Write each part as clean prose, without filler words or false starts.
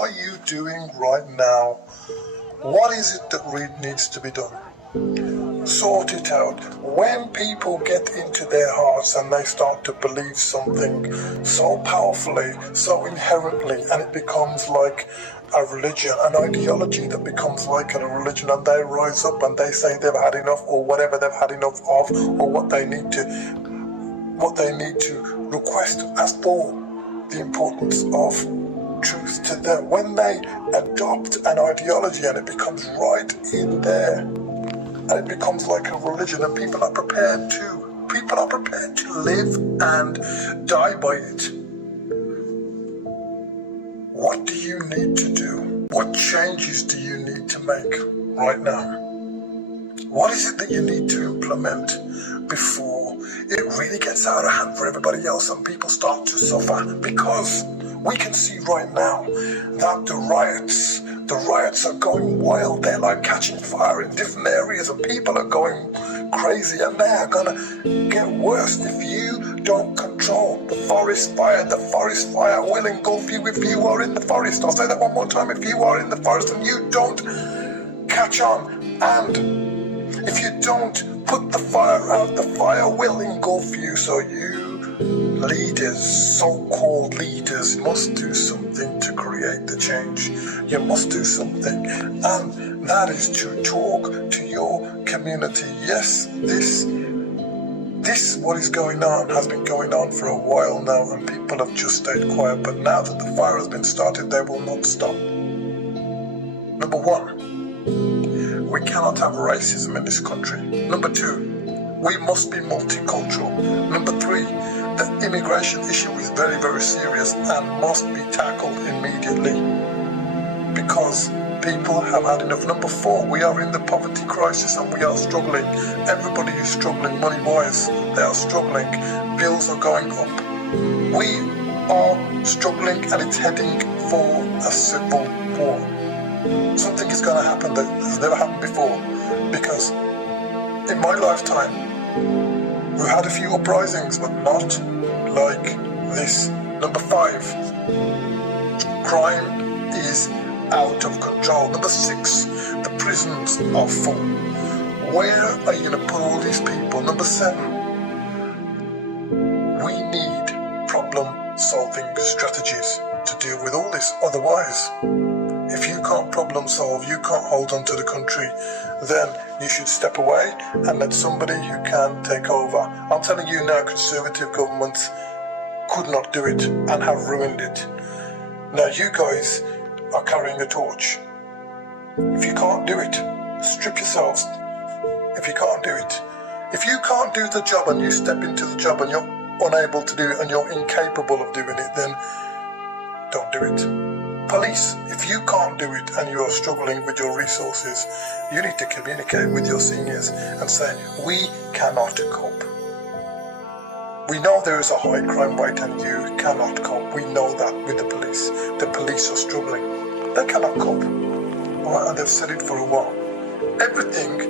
are you doing right now? What is it that really needs to be done? Sort it out. When people get into their hearts and they start to believe something so powerfully, so inherently, and it becomes like a religion, an ideology that becomes like a religion, and they rise up and they say they've had enough, or whatever they've had enough of, or what they need to request as for the importance of truth to them. When they adopt an ideology and it becomes right in there, and it becomes like a religion, and people are prepared to live and die by it. What do you need to do? What changes do you need to make right now? What is it that you need to implement before it really gets out of hand for everybody else and people start to suffer? Because we can see right now that the riots are going wild. They're like catching fire in different areas, and people are going crazy, and they are gonna get worse if you don't control the forest fire. The forest fire will engulf you if you are in the forest. I'll say that one more time. If you are in the forest and you don't catch on, and if you don't put the fire out, the fire will engulf you. So you leaders, so-called leaders, must do something to create the change. You must do something, and that is to talk to your community. Yes, this what is going on has been going on for a while now, and people have just stayed quiet, but now that the fire has been started, they will not stop. Number one, we cannot have racism in this country. Number two, we must be multicultural. Number three, the immigration issue is very, very serious and must be tackled immediately, because people have had enough. Number four, we are in the poverty crisis and we are struggling. Everybody is struggling money-wise. They are struggling. Bills are going up. We are struggling, and it's heading for a civil war. Something is going to happen that has never happened before, because in my lifetime, we've had a few uprisings, but not like this. Number five, crime is out of control. Number six, the prisons are full. Where are you going to put all these people? Number seven, we need problem-solving strategies to deal with all this. Otherwise, if you can't problem solve, you can't hold on to the country, then you should step away and let somebody who can take over. I'm telling you now, conservative governments could not do it and have ruined it. Now you guys are carrying a torch. If you can't do it, strip yourselves. If you can't do it, if you can't do the job and you step into the job and you're unable to do it and you're incapable of doing it, then don't do it. Police, if you can't do it and you are struggling with your resources, you need to communicate with your seniors and say, we cannot cope. We know there is a high crime rate and you cannot cope. We know that with the police. The police are struggling. They cannot cope. Right? And they've said it for a while. Everything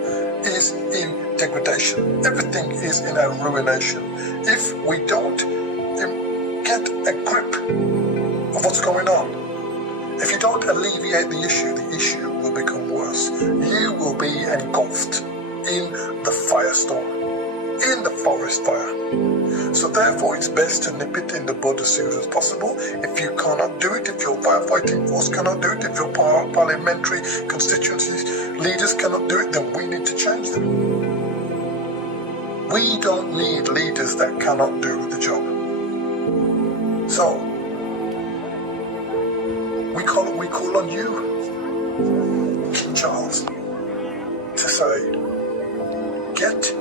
is in degradation. Everything is in a ruination. If we don't get a grip of what's going on, if you don't alleviate the issue will become worse. You will be engulfed in the firestorm, in the forest fire. So therefore, it's best to nip it in the bud as soon as possible. If you cannot do it, if your firefighting force cannot do it, if your parliamentary constituencies leaders cannot do it, then we need to change them. We don't need leaders that cannot do the job. So, we call on you, King Charles, to say, get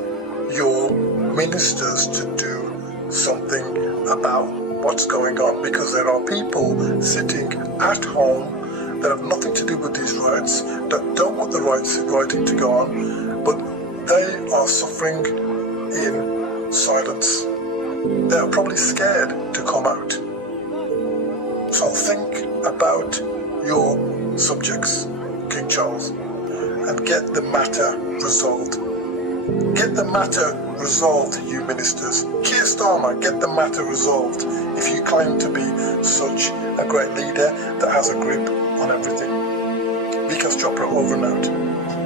your ministers to do something about what's going on, because there are people sitting at home that have nothing to do with these riots, that don't want the rioting to go on, but they are suffering in silence. They are probably scared to come out. So think about your subjects, King Charles, and get the matter resolved Get the matter resolved, you ministers. Keir Starmer, get the matter resolved if you claim to be such a great leader that has a grip on everything. Vikas Chopra, over and out.